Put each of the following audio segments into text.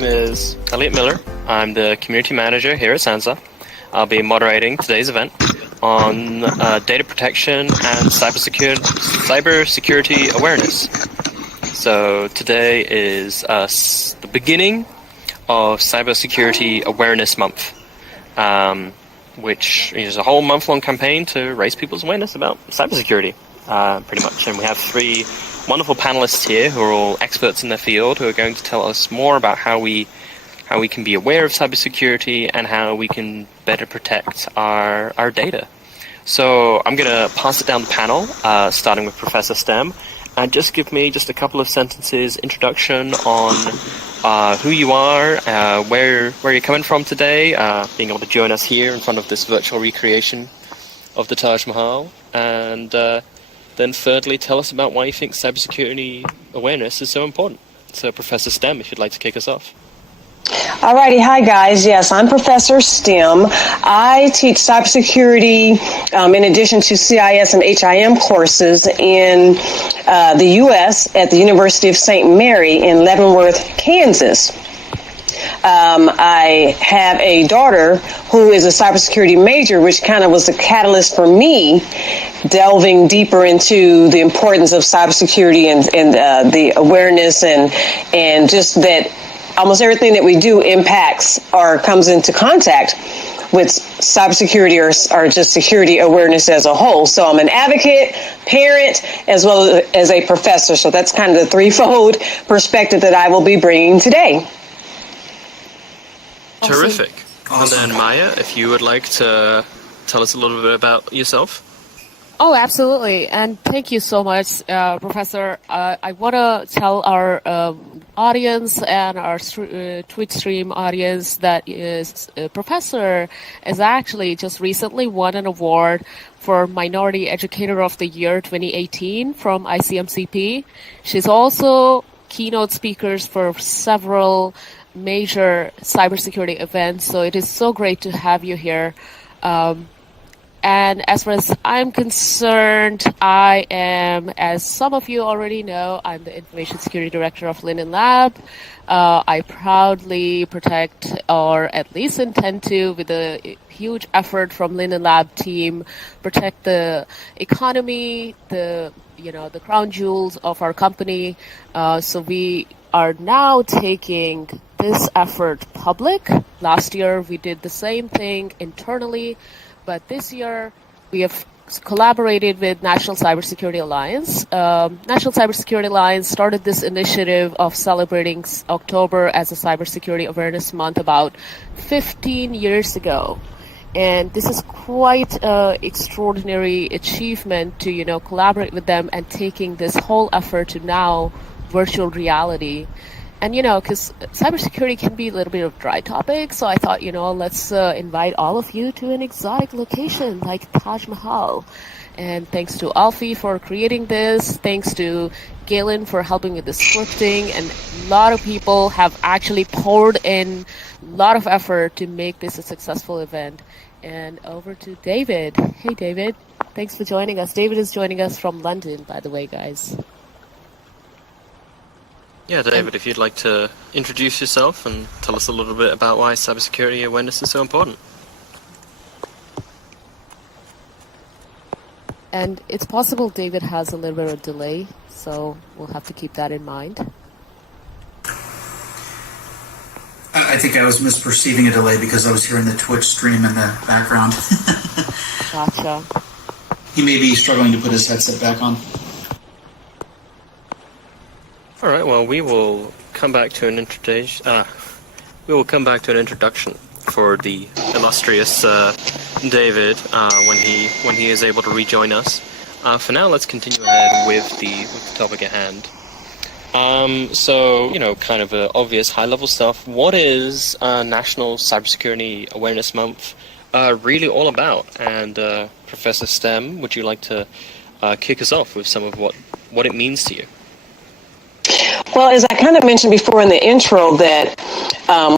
name is Elliot Miller. I'm the community manager here at Sansar. I'll be moderating today's event on data protection and cybersecurity awareness. So today is the beginning of Cybersecurity Awareness Month, which is a whole month-long campaign to raise people's awareness about cybersecurity, pretty much. And we have three wonderful panelists here who are all experts in their field who are going to tell us more about how we can be aware of cybersecurity and how we can better protect our data. So I'm going to pass it down the panel, starting with Professor Stem. Just give me just a couple of sentences introduction on who you are, where you're coming from today, being able to join us here in front of this virtual recreation of the Taj Mahal, and then thirdly, tell us about why you think cybersecurity awareness is so important. So Professor Stem, if you'd like to kick us off. Alrighty, hi guys. Yes, I'm Professor Stem. I teach cybersecurity in addition to CIS and HIM courses in the U.S. at the University of St. Mary in Leavenworth, Kansas. I have a daughter who is a cybersecurity major, which kind of was the catalyst for me delving deeper into the importance of cybersecurity and the awareness and just that almost everything that we do impacts or comes into contact with cybersecurity or just security awareness as a whole. So I'm an advocate, parent, as well as a professor. So that's kind of the threefold perspective that I will be bringing today. Terrific. Awesome. And then Maya, if you would like to tell us a little bit about yourself. Oh, absolutely. And thank you so much, Professor. I want to tell our audience and our Twitch stream audience that Professor has actually just recently won an award for Minority Educator of the Year 2018 from ICMCP. She's also keynote speakers for several major cybersecurity events. So it is so great to have you here. And as far as I'm concerned, I am, as some of you already know, I'm the Information Security Director of Linden Lab. I proudly protect, or at least intend to, with a huge effort from Linden Lab team, protect the economy, the crown jewels of our company. So we are now taking this effort public. Last year, we did the same thing internally. But this year, we have collaborated with National Cybersecurity Alliance. National Cybersecurity Alliance started this initiative of celebrating October as a Cybersecurity Awareness Month about 15 years ago. And this is quite an extraordinary achievement to, collaborate with them and taking this whole effort to now virtual reality. And, because cybersecurity can be a little bit of a dry topic, so I thought, let's invite all of you to an exotic location like Taj Mahal. And thanks to Alfie for creating this, thanks to Galen for helping with the scripting, and a lot of people have actually poured in a lot of effort to make this a successful event. And over to David. Hey, David. Thanks for joining us. David is joining us from London, by the way, guys. Yeah, David, if you'd like to introduce yourself and tell us a little bit about why cybersecurity awareness is so important. And it's possible David has a little bit of a delay, so we'll have to keep that in mind. I think I was misperceiving a delay because I was hearing the Twitch stream in the background. Gotcha. He may be struggling to put his headset back on. All right. Well, we will come back to an introduction. For the illustrious David when he is able to rejoin us. For now, let's continue ahead with the topic at hand. So kind of obvious high-level stuff. What is National Cybersecurity Awareness Month really all about? And Professor Stem, would you like to kick us off with some of what it means to you? Well, as I kind of mentioned before in the intro, that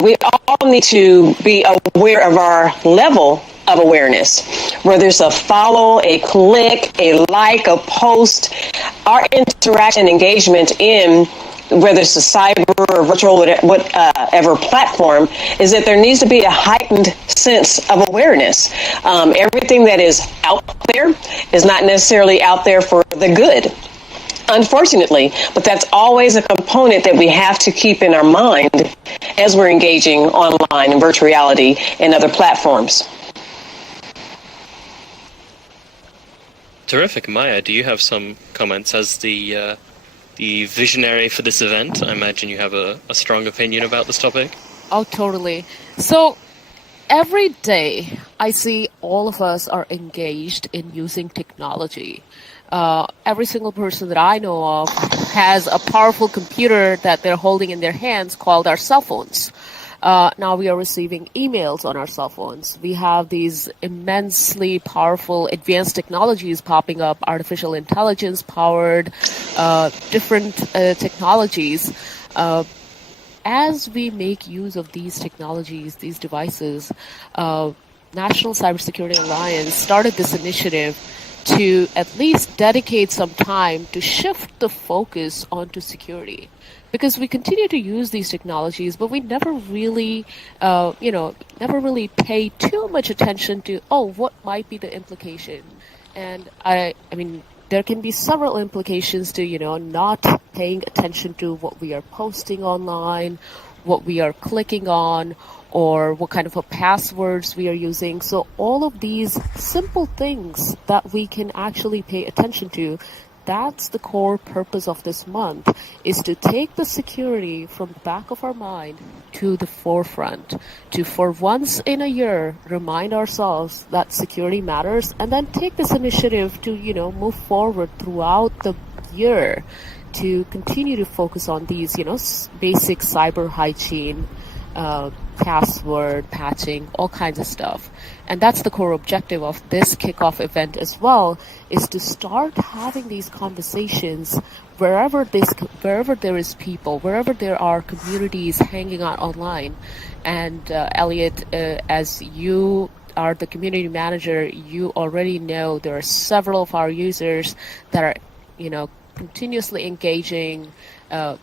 we all need to be aware of our level of awareness, whether it's a follow, a click, a like, a post, our interaction and engagement in whether it's a cyber or virtual, whatever platform, is that there needs to be a heightened sense of awareness. Everything that is out there is not necessarily out there for the good, unfortunately, but that's always a component that we have to keep in our mind as we're engaging online in virtual reality and other platforms. Terrific. Maya, do you have some comments as the visionary for this event? I imagine you have a strong opinion about this topic. Oh, totally. So every day I see all of us are engaged in using technology. Every single person that I know of has a powerful computer that they're holding in their hands called our cell phones. Now we are receiving emails on our cell phones. We have these immensely powerful advanced technologies popping up, artificial intelligence powered, different technologies. As we make use of these technologies, these devices, National Cybersecurity Alliance started this initiative to at least dedicate some time to shift the focus onto security. Because we continue to use these technologies, but we never really, never really pay too much attention to, what might be the implication. And I mean, there can be several implications to, not paying attention to what we are posting online, what we are clicking on, or what kind of passwords we are using. So all of these simple things that we can actually pay attention to, that's the core purpose of this month, is to take the security from the back of our mind to the forefront, to for once in a year remind ourselves that security matters, and then take this initiative to, move forward throughout the year to continue to focus on these, basic cyber hygiene, password patching, all kinds of stuff. And that's the core objective of this kickoff event as well, is to start having these conversations wherever there is people, wherever there are communities hanging out online. And Elliot, as you are the community manager, you already know there are several of our users that are, continuously engaging,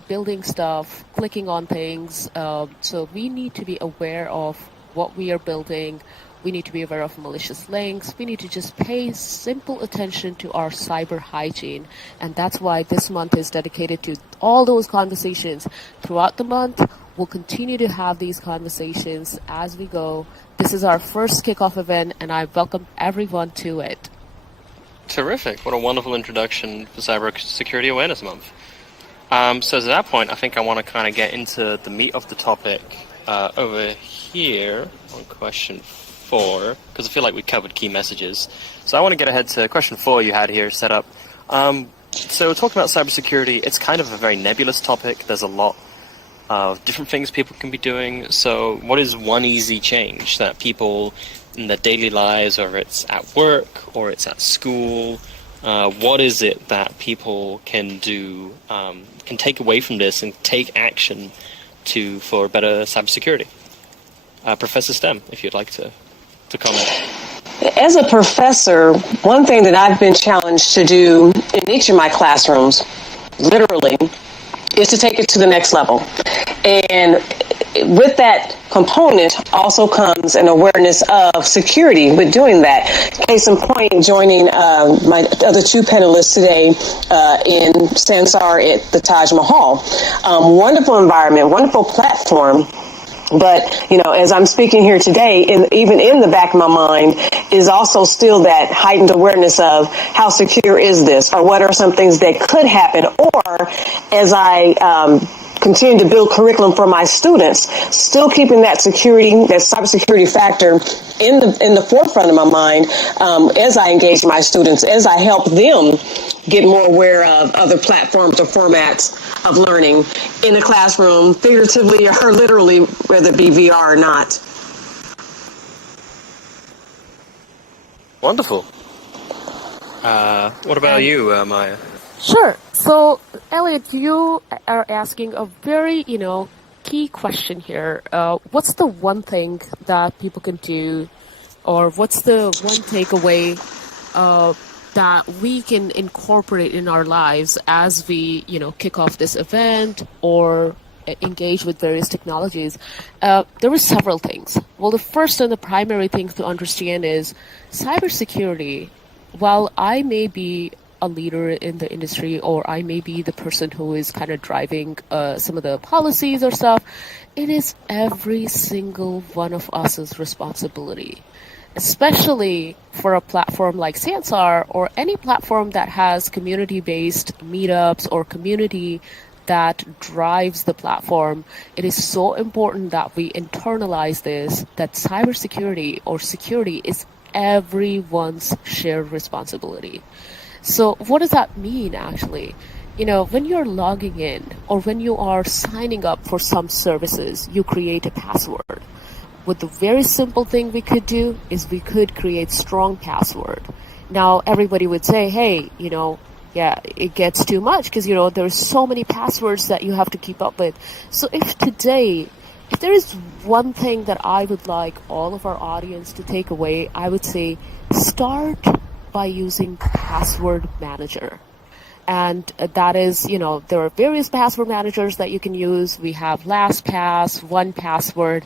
building stuff, clicking on things. So we need to be aware of what we are building. We need to be aware of malicious links. We need to just pay simple attention to our cyber hygiene. And that's why this month is dedicated to all those conversations. Throughout the month, we'll continue to have these conversations as we go. This is our first kickoff event, and I welcome everyone to it. Terrific. What a wonderful introduction for Cybersecurity Awareness Month. So at that point, I think I want to kind of get into the meat of the topic over here on question 4, because I feel like we covered key messages. So I want to get ahead to question 4 you had here set up. So talking about cybersecurity, it's kind of a very nebulous topic. There's a lot of different things people can be doing. So what is one easy change that people in their daily lives, whether it's at work or it's at school, what is it that people can do, can take away from this and take action for better cybersecurity? Professor Stem, if you'd like to comment. As a professor, one thing that I've been challenged to do in each of my classrooms, literally, is to take it to the next level. And with that component also comes an awareness of security with doing that. Case in point, joining my other 2 panelists today in Sansar at the Taj Mahal. Wonderful environment, wonderful platform. But, as I'm speaking here today, even in the back of my mind is also still that heightened awareness of how secure is this, or what are some things that could happen, or as I continue to build curriculum for my students, still keeping that security, that cybersecurity factor in the forefront of my mind as I engage my students, as I help them get more aware of other platforms or formats of learning in the classroom, figuratively or literally, whether it be VR or not. Wonderful. What about you, Maya? Sure. So, Elliot, you are asking a very, key question here. What's the one thing that people can do, or what's the one takeaway that we can incorporate in our lives as we, kick off this event or engage with various technologies, there were several things. Well, the first and the primary thing to understand is cybersecurity. While I may be a leader in the industry, or I may be the person who is kind of driving some of the policies or stuff, it is every single one of us's responsibility, especially for a platform like Sansar or any platform that has community-based meetups or community that drives the platform. It is so important that we internalize this, that cybersecurity or security is everyone's shared responsibility. So what does that mean, actually? When you're logging in or when you are signing up for some services, you create a password. What the very simple thing we could do is we could create strong password. Now, everybody would say, hey, yeah, it gets too much because, there's so many passwords that you have to keep up with. So if there is one thing that I would like all of our audience to take away, I would say start by using Password Manager. And that is, there are various password managers that you can use. We have LastPass, 1Password.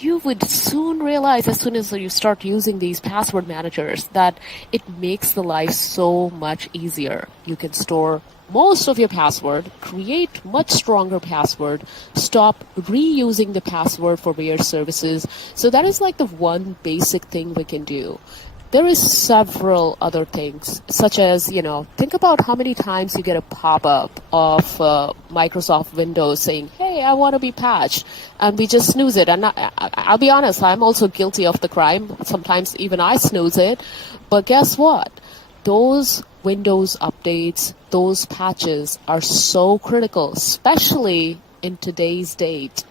You would soon realize, as soon as you start using these password managers, that it makes the life so much easier. You can store most of your password, create much stronger password, stop reusing the password for various services. So that is like the one basic thing we can do. There is several other things, such as, think about how many times you get a pop-up of Microsoft Windows saying, hey, I want to be patched, and we just snooze it. And I'll be honest, I'm also guilty of the crime. Sometimes even I snooze it. But guess what? Those Windows updates, those patches are so critical, especially in today's date.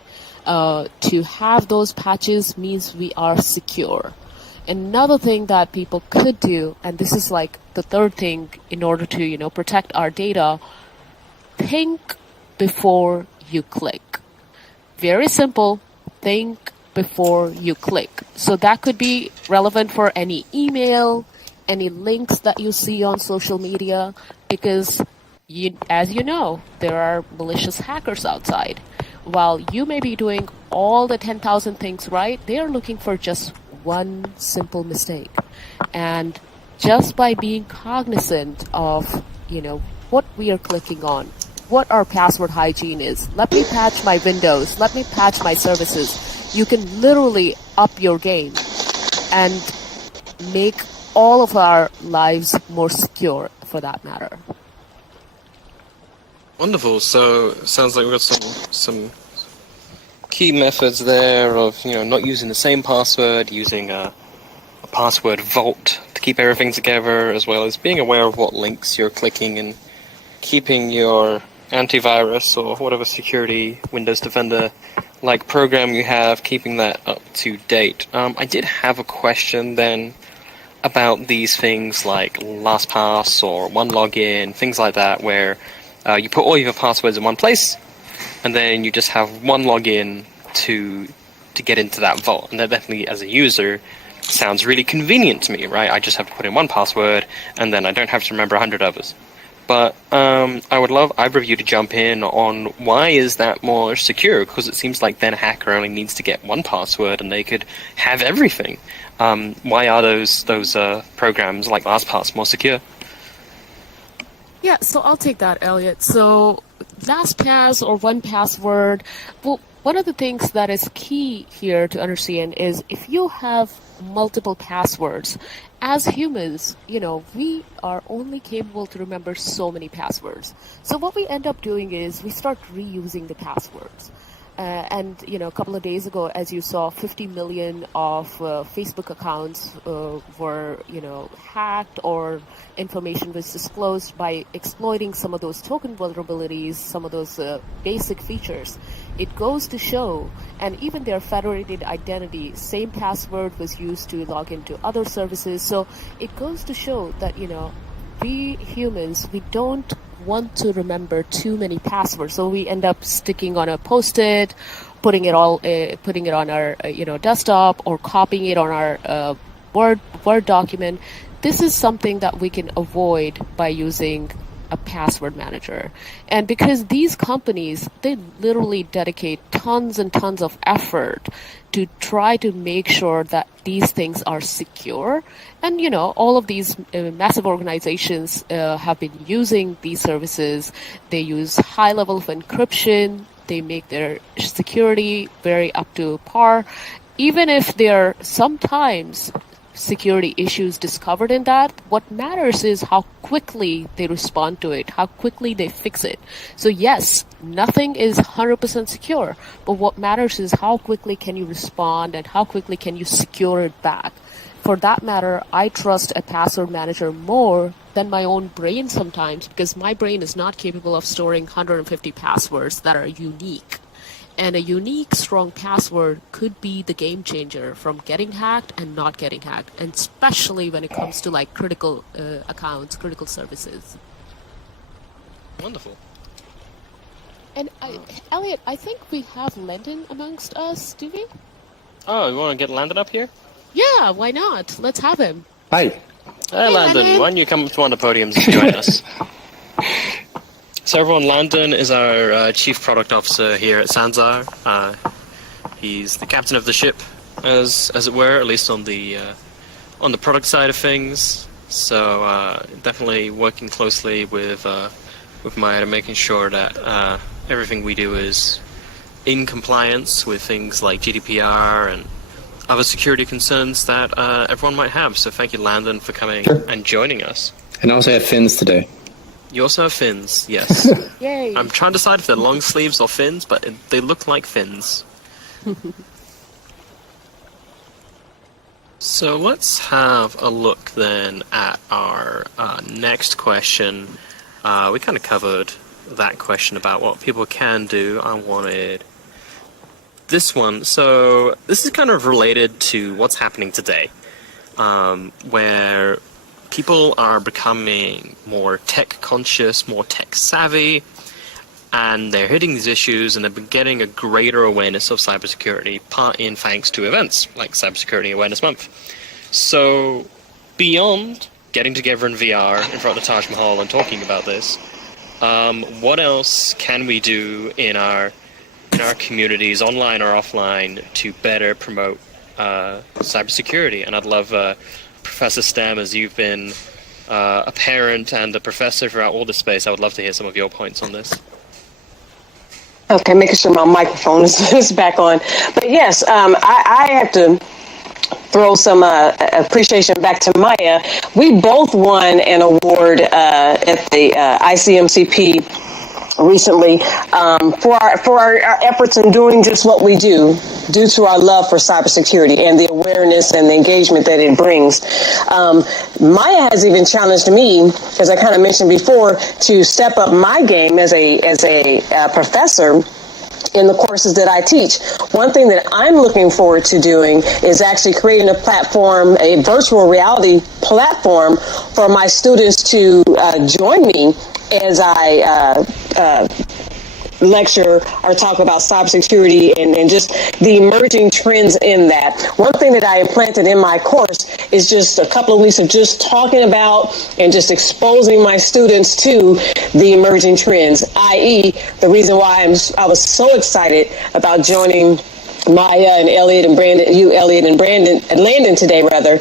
To have those patches means we are secure. Another thing that people could do, and this is like the third thing in order to, protect our data, think before you click. Very simple. Think before you click. So that could be relevant for any email, any links that you see on social media, because as you know, there are malicious hackers outside. While you may be doing all the 10,000 things right, they are looking for just one simple mistake. And just by being cognizant of, what we are clicking on, what our password hygiene is, let me patch my Windows, let me patch my services, you can literally up your game and make all of our lives more secure, for that matter. Wonderful. So sounds like we've got some key methods there of, not using the same password, using a password vault to keep everything together, as well as being aware of what links you're clicking and keeping your antivirus or whatever security Windows Defender like program you have, keeping that up to date. I did have a question then about these things like LastPass or OneLogin, things like that, where you put all your passwords in one place, and then you just have one login to get into that vault. And that definitely, as a user, sounds really convenient to me, right? I just have to put in one password, and then I don't have to remember 100 others. But I would love either of you to jump in on why is that more secure? Because it seems like then a hacker only needs to get one password, and they could have everything. Why are those programs like LastPass more secure? Yeah, so I'll take that, Elliot. So LastPass or 1Password, well, one of the things that is key here to understand is if you have multiple passwords, as humans, we are only capable to remember so many passwords. So what we end up doing is we start reusing the passwords. And, a couple of days ago, as you saw, 50 million of Facebook accounts were, hacked, or information was disclosed by exploiting some of those token vulnerabilities, some of those basic features. It goes to show, and even their federated identity, same password was used to log into other services. So it goes to show that, we humans, we don't want to remember too many passwords, so we end up sticking on a post-it, putting it on our desktop, or copying it on our Word document. this is something that we can avoid by using a password manager. And because these companies, they literally dedicate tons and tons of effort to try to make sure that these things are secure. And, all of these massive organizations have been using these services. They use high level of encryption. They make their security very up to par. Even if there are sometimes security issues discovered in that, what matters is how quickly they respond to it, how quickly they fix it. So yes, nothing is 100% secure, but what matters is how quickly can you respond and how quickly can you secure it back. For that matter, I trust a password manager more than my own brain sometimes, because my brain is not capable of storing 150 passwords that are unique. And a unique, strong password could be the game changer from getting hacked and not getting hacked, and especially when it comes to critical accounts, critical services. Wonderful. And Elliot, I think we have Landon amongst us, do we? Oh, you want to get Landon up here? Yeah, why not? Let's have him. Hi. Hey, Landon, why don't you come to one of the podiums and join us? So everyone, Landon is our Chief Product Officer here at Sansar. He's the captain of the ship, as it were, at least on the product side of things. So definitely working closely with Maya to making sure that everything we do is in compliance with things like GDPR and other security concerns that everyone might have. So thank you, Landon, for coming and joining us. And I also have fins today. You also have fins, yes. Yay. I'm trying to decide if they're long sleeves or fins, but they look like fins. So let's have a look then at our next question. We kind of covered that question about what people can do. I wanted this one. So this is kind of related to what's happening today, where people are becoming more tech conscious, more tech savvy, and they're hitting these issues and they're getting a greater awareness of cybersecurity, part in thanks to events like Cybersecurity Awareness Month. So beyond getting together in VR in front of the Taj Mahal and talking about this, what else can we do in our communities, online or offline, to better promote cybersecurity? And I'd love Professor Stem, as you've been a parent and a professor throughout all this space, I would love to hear some of your points on this. Okay, making sure my microphone is back on. But yes, I have to throw some appreciation back to Maya. We both won an award at the ICMCP recently for our efforts in doing just what we do, due to our love for cybersecurity and the awareness and the engagement that it brings. Maya has even challenged me, as I kind of mentioned before, to step up my game as a professor in the courses that I teach. One thing that I'm looking forward to doing is actually creating a platform, a virtual reality platform for my students to join me as I lecture or talk about cybersecurity and just the emerging trends in that. One thing that I implanted in my course is just a couple of weeks of just talking about and just exposing my students to the emerging trends, i.e. the reason why I was so excited about joining Maya and Elliot and Brandon, you, Elliot and Brandon, and Landon today, rather,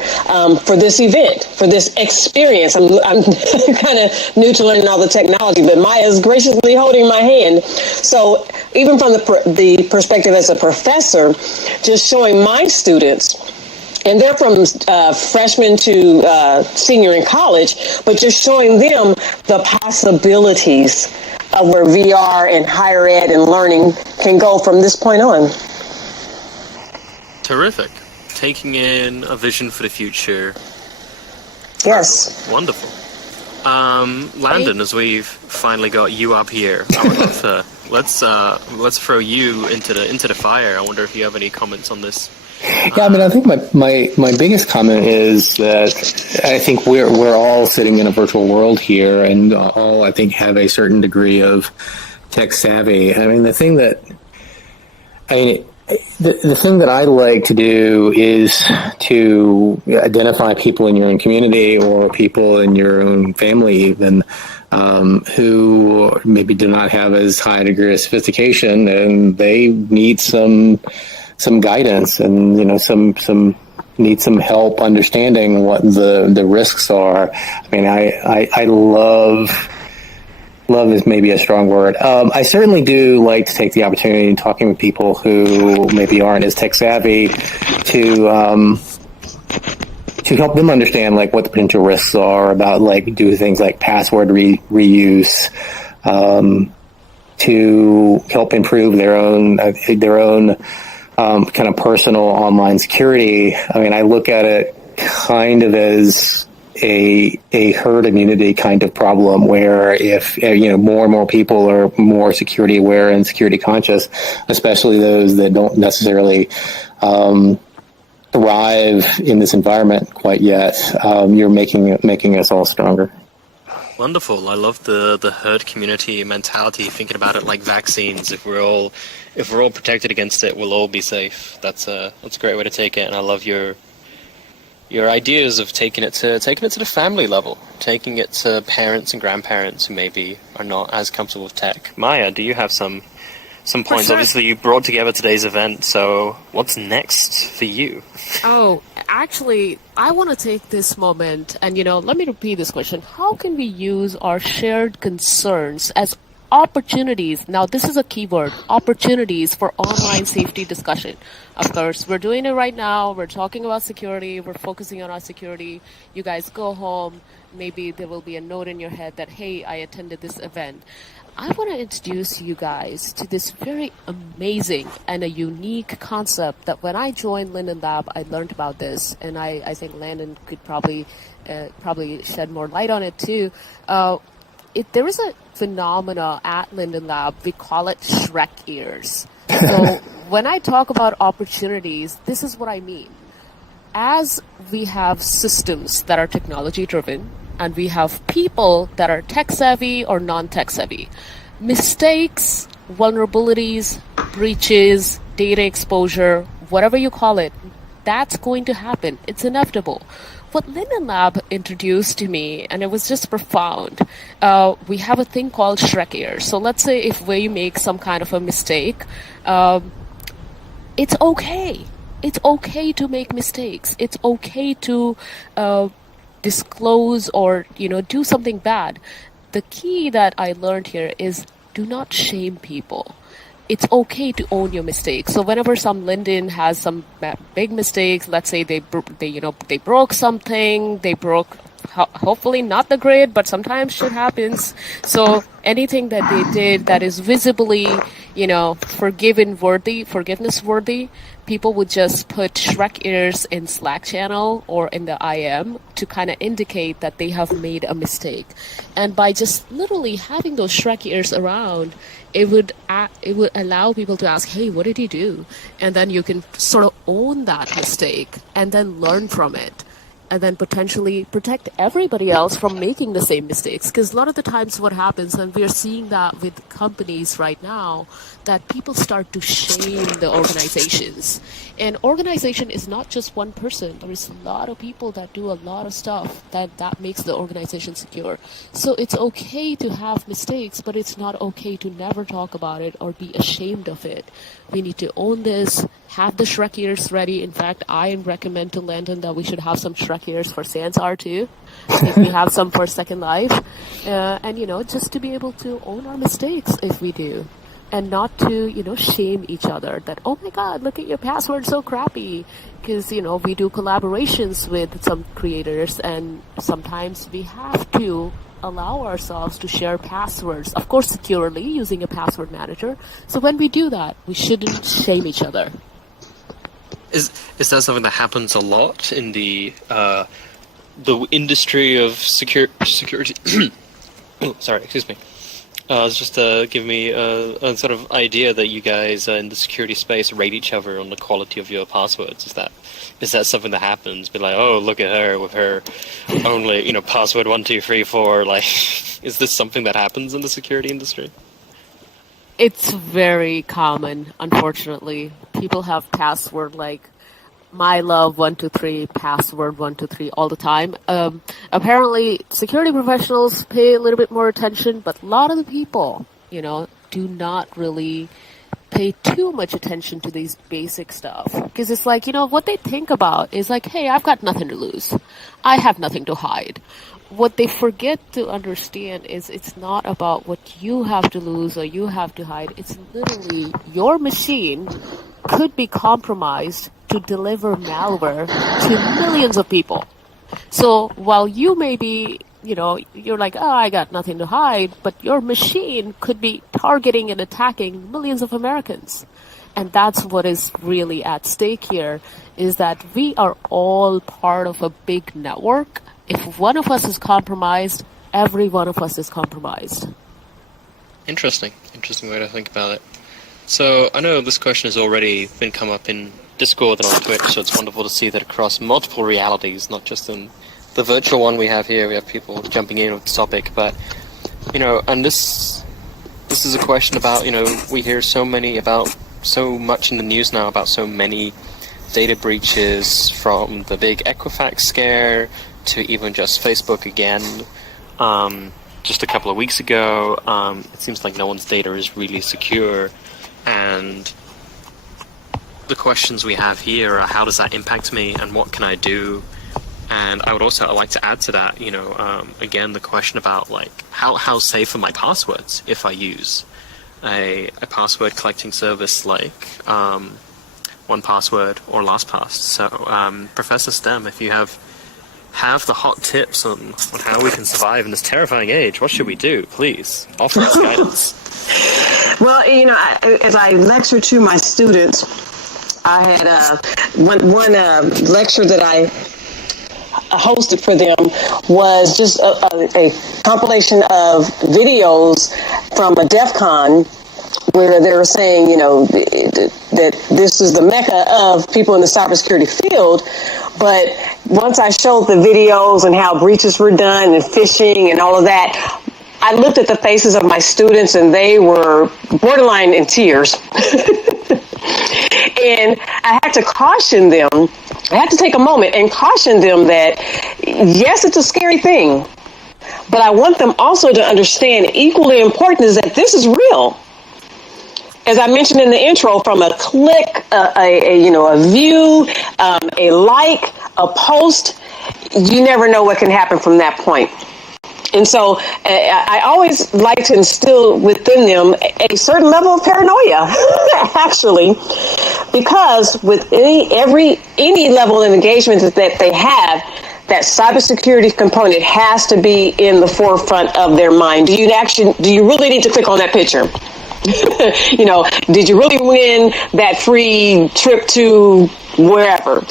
for this event, for this experience. I'm kind of new to learning all the technology, but Maya is graciously holding my hand. So even from the perspective as a professor, just showing my students, and they're from freshman to senior in college, but just showing them the possibilities of where VR and higher ed and learning can go from this point on. Terrific. Taking in a vision for the future. Yes. Wonderful. Landon, as we've finally got you up here, I would love to let's throw you into the fire. I wonder if you have any comments on this. Yeah, I mean, I think my biggest comment is that I think we're all sitting in a virtual world here, and all I think have a certain degree of tech savvy. I mean, the thing that the thing that I like to do is to identify people in your own community or people in your own family even who maybe do not have as high a degree of sophistication, and they need some guidance and some need some help understanding what the risks are. I mean, I love is maybe a strong word. I certainly do like to take the opportunity in talking with people who maybe aren't as tech savvy to help them understand like what the potential risks are about like do things like password reuse, to help improve their own kind of personal online security. I mean, I look at it kind of as a herd immunity kind of problem, where if more and more people are more security aware and security conscious, especially those that don't necessarily thrive in this environment quite yet, you're making us all stronger. Wonderful. I love the herd community mentality, thinking about it like vaccines. If we're all protected against it, we'll all be safe. That's a great way to take it, and I love your ideas of taking it to the family level, taking it to parents and grandparents who maybe are not as comfortable with tech. Maya, do you have some points? Sure. Obviously, you brought together today's event, so what's next for you? Oh, actually, I want to take this moment and, let me repeat this question. How can we use our shared concerns as opportunities? Now, this is a keyword, opportunities for online safety discussion. Of course, we're doing it right now. We're talking about security. We're focusing on our security. You guys go home. Maybe there will be a note in your head that, hey, I attended this event. I want to introduce you guys to this very amazing and a unique concept that when I joined Linden Lab, I learned about this, and I think Landon could probably shed more light on it too. There is a phenomena at Linden Lab. We call it Shrek ears. So when I talk about opportunities, this is what I mean. As we have systems that are technology driven, and we have people that are tech savvy or non-tech savvy, mistakes, vulnerabilities, breaches, data exposure, whatever you call it, that's going to happen. It's inevitable. What Linden Lab introduced to me, and it was just profound, we have a thing called Shrek ears. So let's say if we make some kind of a mistake, it's okay. It's okay to make mistakes. It's okay to disclose or do something bad. The key that I learned here is do not shame people. It's okay to own your mistakes. So whenever some Linden has some big mistakes, let's say they broke something, hopefully not the grid, but sometimes shit happens. So anything that they did that is visibly, forgiveness worthy, people would just put Shrek ears in Slack channel or in the IM to kind of indicate that they have made a mistake. And by just literally having those Shrek ears around, it would allow people to ask, hey, what did he do? And then you can sort of own that mistake and then learn from it. And then potentially protect everybody else from making the same mistakes. Because a lot of the times what happens, and we're seeing that with companies right now, that people start to shame the organizations. And organization is not just one person. There is a lot of people that do a lot of stuff that makes the organization secure. So it's okay to have mistakes, but it's not okay to never talk about it or be ashamed of it. We need to own this, have the Shrek ears ready. In fact, I recommend to Landon that we should have some Shrek ears for Sansar too. If we have some for Second Life. And just to be able to own our mistakes if we do. And not to, shame each other that, oh my God, look at your password, so crappy. Because, we do collaborations with some creators, and sometimes we have to allow ourselves to share passwords, of course securely, using a password manager. So when we do that, we shouldn't shame each other. Is that something that happens a lot in the industry of security? Oh, sorry, excuse me. It's just to give me a sort of idea that you guys in the security space rate each other on the quality of your passwords. Is that something that happens? Be like, oh, look at her with her only password 1 2 3 4. Like, is this something that happens in the security industry? It's very common, unfortunately. People have password like my love 123, password 123 all the time. Apparently, security professionals pay a little bit more attention, but a lot of the people, do not really pay too much attention to these basic stuff. Because it's like, what they think about is like, hey, I've got nothing to lose. I have nothing to hide. What they forget to understand is it's not about what you have to lose or you have to hide. It's literally your machine could be compromised to deliver malware to millions of people. So while you may be, you're like, oh, I got nothing to hide, but your machine could be targeting and attacking millions of Americans. And that's what is really at stake here, is that we are all part of a big network. If one of us is compromised, every one of us is compromised. Interesting way to think about it. So I know this question has already been come up in Discord and on Twitch, so it's wonderful to see that across multiple realities, not just in the virtual one we have here, we have people jumping in with this topic, but, and this is a question about, we hear so much in the news now about so many data breaches, from the big Equifax scare to even just Facebook again. Just a couple of weeks ago, it seems like no one's data is really secure, and the questions we have here are, how does that impact me, and what can I do? And I would also like to add to that, again, the question about like how safe are my passwords if I use a password collecting service like 1Password or LastPass. So, Professor Stem, if you have the hot tips on how we can survive in this terrifying age, what should we do? Please offer us guidance. Well, as I lecture to my students, I had one lecture that I hosted for them was just a compilation of videos from a DEF CON where they were saying, that this is the mecca of people in the cybersecurity field. But once I showed the videos and how breaches were done and phishing and all of that, I looked at the faces of my students and they were borderline in tears. And I had to caution them. I had to take a moment and caution them that, yes, it's a scary thing, but I want them also to understand equally important is that this is real. As I mentioned in the intro, from a click, a view, a like, a post, you never know what can happen from that point. And so I always like to instill within them a certain level of paranoia, actually, because with any level of engagement that they have, that cybersecurity component has to be in the forefront of their mind. Do you really need to click on that picture? Did you really win that free trip to wherever?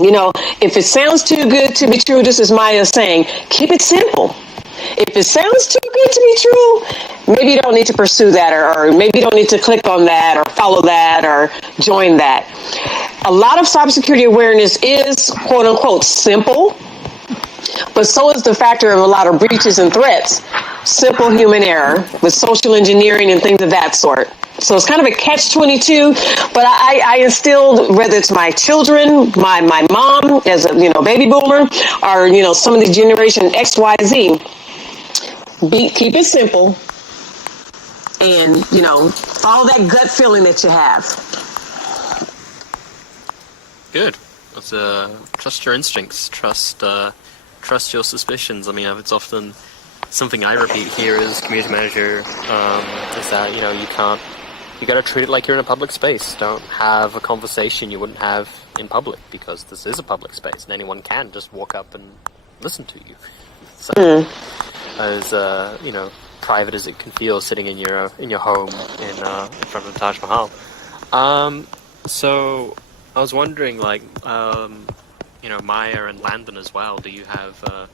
If it sounds too good to be true, this is Maya saying, keep it simple. If it sounds too good to be true, maybe you don't need to pursue that, or maybe you don't need to click on that or follow that or join that. A lot of cybersecurity awareness is, quote unquote, simple, but so is the factor of a lot of breaches and threats. Simple human error with social engineering and things of that sort. So it's kind of a catch-22, but I instilled, whether it's my children, my mom as a baby boomer, or some of the generation X, Y, Z. Keep it simple, and follow that gut feeling that you have. Good. That's trust your instincts. Trust your suspicions. I mean, it's often something I repeat here as community manager. Is that you got to treat it like you're in a public space. Don't have a conversation you wouldn't have in public, because this is a public space and anyone can just walk up and listen to you. So, as private as it can feel, sitting in your home in front of the Taj Mahal. So I was wondering, Maya and Landon as well. Do you have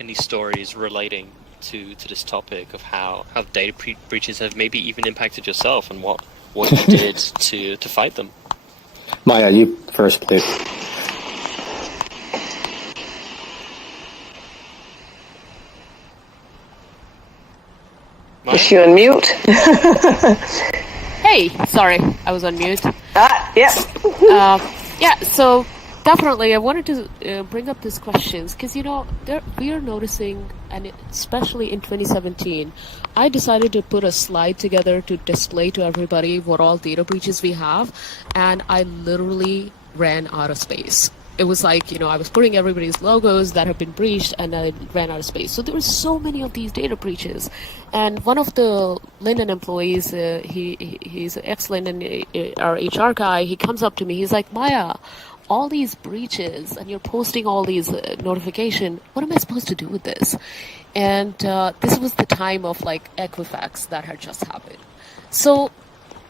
any stories relating to this topic of how data breaches have maybe even impacted yourself, and what you did to fight them? Maya, you first, please. Is she on mute? Hey, sorry, I was on mute. Yep. Yeah, so definitely I wanted to bring up these questions because, we are noticing, and especially in 2017, I decided to put a slide together to display to everybody what all data breaches we have, and I literally ran out of space. It was like, I was putting everybody's logos that have been breached, and I ran out of space. So there were so many of these data breaches. And one of the Linden employees, he's an ex-Linden, our HR guy, he comes up to me, he's like, Maya, all these breaches, and you're posting all these notifications, what am I supposed to do with this? And this was the time of Equifax that had just happened. So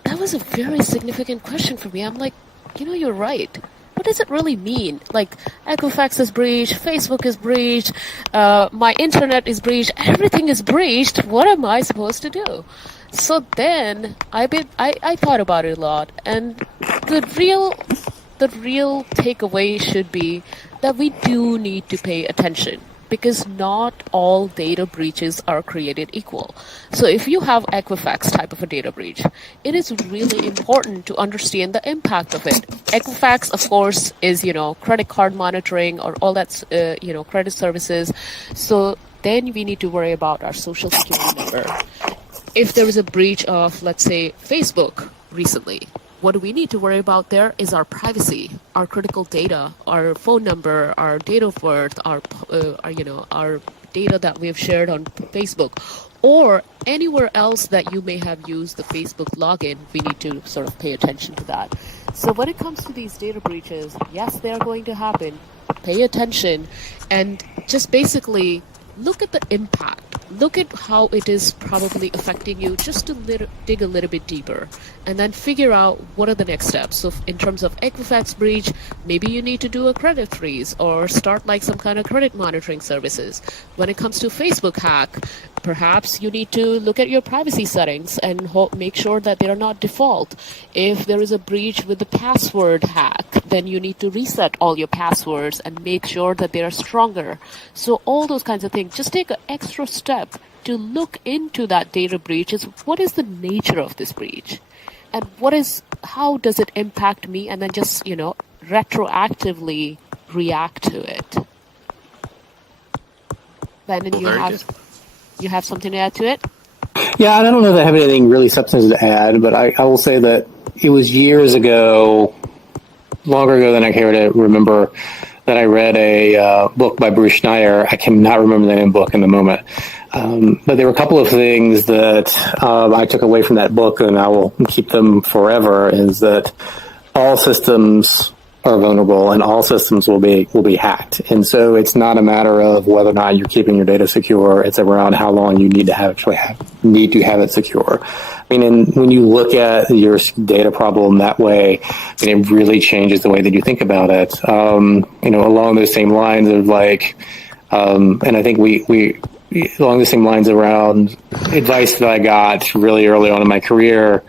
that was a very significant question for me. I'm like, you're right. What does it really mean? Equifax is breached, Facebook is breached, my internet is breached, everything is breached. What am I supposed to do? So then I thought about it a lot, and the real takeaway should be that we do need to pay attention, because not all data breaches are created equal. So if you have Equifax type of a data breach, it is really important to understand the impact of it. Equifax, of course, is, credit card monitoring or all that, credit services. So then we need to worry about our social security number. If there is a breach of, let's say, Facebook recently, what we need to worry about there is our privacy, our critical data, our phone number, our date of birth, our data that we have shared on Facebook, or anywhere else that you may have used the Facebook login. We need to sort of pay attention to that. So when it comes to these data breaches, yes, they are going to happen. Pay attention and just basically look at the impact. Look at how it is probably affecting you, just to dig a little bit deeper, and then figure out what are the next steps. So in terms of Equifax breach, maybe you need to do a credit freeze or start some kind of credit monitoring services. When it comes to Facebook hack, perhaps you need to look at your privacy settings and make sure that they are not default. If there is a breach with the password hack, then you need to reset all your passwords and make sure that they are stronger. So all those kinds of things. Just take an extra step to look into that data breach. Is what is the nature of this breach? And how does it impact me? And then just, retroactively react to it. Landon, you have something to add to it? Yeah, I don't know if I have anything really substantive to add, but I will say that it was years ago, longer ago than I care to remember, that I read a book by Bruce Schneier. I cannot remember the name of the book in the moment. But there were a couple of things that I took away from that book, and I will keep them forever, is that all systems are vulnerable and all systems will be hacked. And so it's not a matter of whether or not you're keeping your data secure. It's around how long you need to have it secure. I mean, and when you look at your data problem that way, it really changes the way that you think about it. Along those same lines of and I think we along the same lines around advice that I got really early on in my career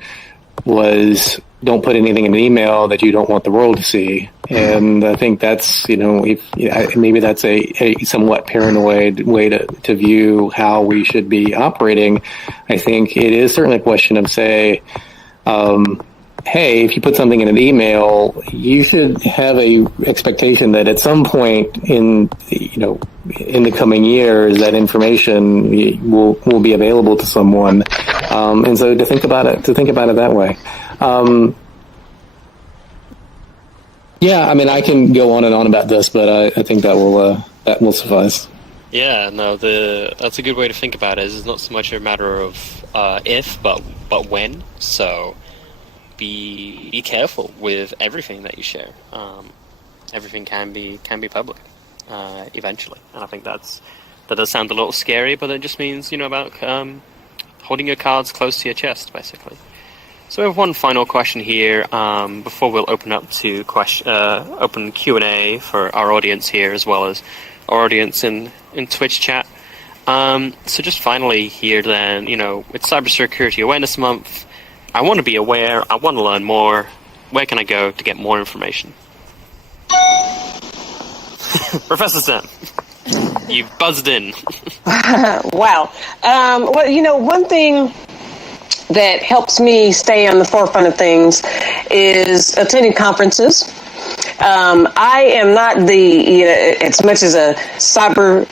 was, don't put anything in an email that you don't want the world to see. And I think that's, maybe that's a somewhat paranoid way to view how we should be operating. I think it is certainly a question of, say, hey, if you put something in an email, you should have a expectation that at some point in the coming years, that information will be available to someone. And so to think about it that way. I can go on and on about this, but I think that will suffice. Yeah, no, that's a good way to think about it. It's not so much a matter of if, but when. So be careful with everything that you share. Everything can be public eventually, and I think that does sound a little scary, but it just means about holding your cards close to your chest, basically. So we have one final question here before we'll open up to open Q&A for our audience here, as well as our audience in Twitch chat. So just finally here then, it's Cybersecurity Awareness Month. I want to be aware. I want to learn more. Where can I go to get more information? Professor Sam. You buzzed in. Wow. Well, one thing that helps me stay on the forefront of things is attending conferences. I am not as much as a cyber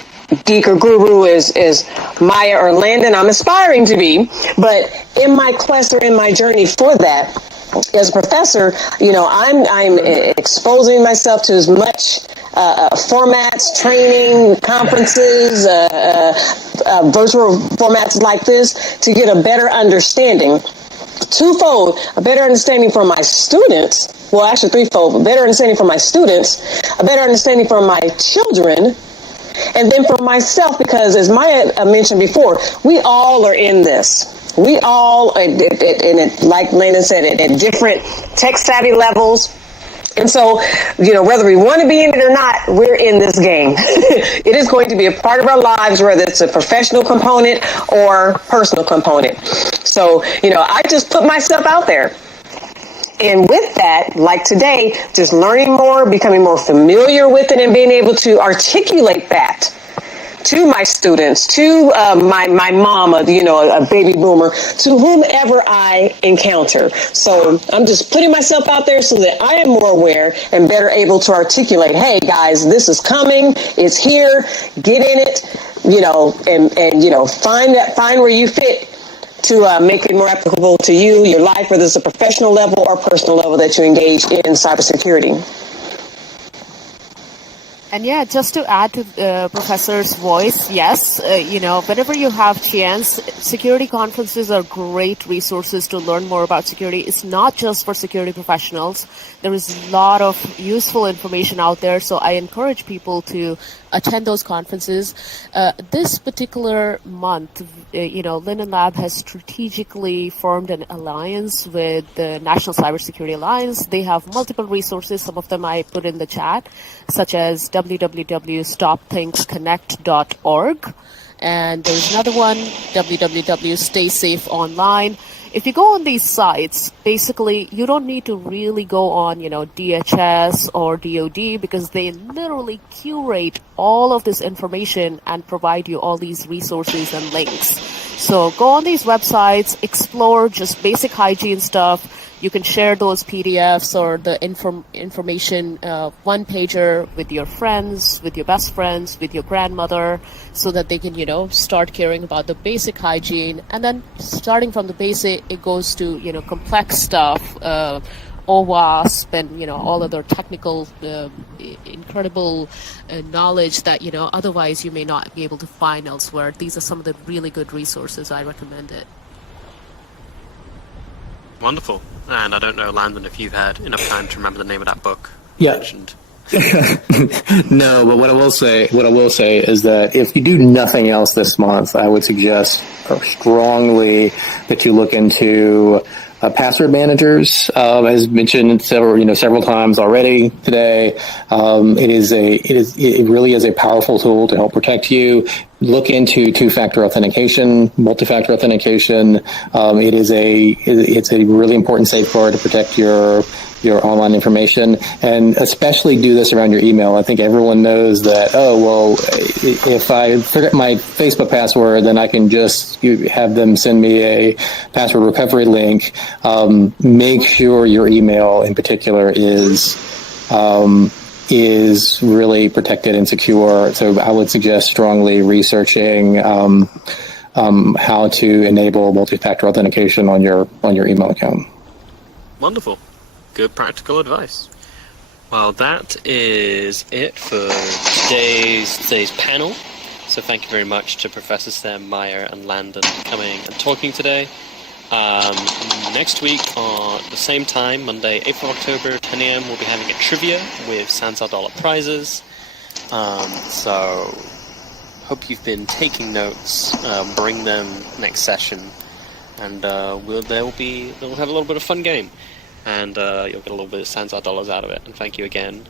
geek or guru as Maya or Landon. I'm aspiring to be, but in my quest or in my journey for that, as a professor, I'm exposing myself to as much formats, training, conferences, virtual formats like this to get a better understanding. Twofold, a better understanding for my students, well, actually threefold, a better understanding for my students, a better understanding for my children, and then for myself, because as Maya mentioned before, we all are in this. We all, like Landon said, at different tech-savvy levels. And so, whether we want to be in it or not, we're in this game. It is going to be a part of our lives, whether it's a professional component or personal component. So, I just put myself out there. And with that, like today, just learning more, becoming more familiar with it, and being able to articulate that to my students, to my mom, a baby boomer, to whomever I encounter. So I'm just putting myself out there so that I am more aware and better able to articulate, hey guys, this is coming, it's here, get in it, and find where you fit to make it more applicable to you, your life, whether it's a professional level or personal level that you engage in cybersecurity. And yeah, just to add to the professor's voice, yes, whenever you have chance, security conferences are great resources to learn more about security. It's not just for security professionals. There is a lot of useful information out there, so I encourage people to attend those conferences. This particular month, Linden Lab has strategically formed an alliance with the National Cybersecurity Alliance. They have multiple resources. Some of them I put in the chat, such as www.stopthingsconnect.org. And there's another one, www.staysafeonline. If you go on these sites, basically, you don't need to really go on, DHS or DOD, because they literally curate all of this information and provide you all these resources and links. So go on these websites, explore just basic hygiene stuff. You can share those PDFs or the information one-pager with your friends, with your best friends, with your grandmother, so that they can, start caring about the basic hygiene. And then starting from the basic, it goes to, complex stuff, OWASP and, all other technical, incredible knowledge that, otherwise you may not be able to find elsewhere. These are some of the really good resources. I recommend it. Wonderful. And I don't know, Landon, if you've had enough time to remember the name of that book Yeah. mentioned. No, but what I will say is that if you do nothing else this month, I would suggest strongly that you look into password managers. As mentioned several times already today, it really is a powerful tool to help protect you. Look into two-factor authentication, multi-factor authentication. It's a really important safeguard to protect your online information, and especially do this around your email. I think everyone knows that, if I forget my Facebook password, then I can just have them send me a password recovery link. Make sure your email in particular is really protected and secure. So I would suggest strongly researching how to enable multi-factor authentication on your email account. Wonderful. Good practical advice. Well, that is it for today's panel. So thank you very much to Professor Sam, Meyer, and Landon for coming and talking today. Next week on the same time, Monday, 8th of October, 10 a.m., we'll be having a trivia with Sansar dollar prizes. So hope you've been taking notes. Bring them next session, and we'll have a little bit of fun game, and you'll get a little bit of Sansar dollars out of it. And thank you again.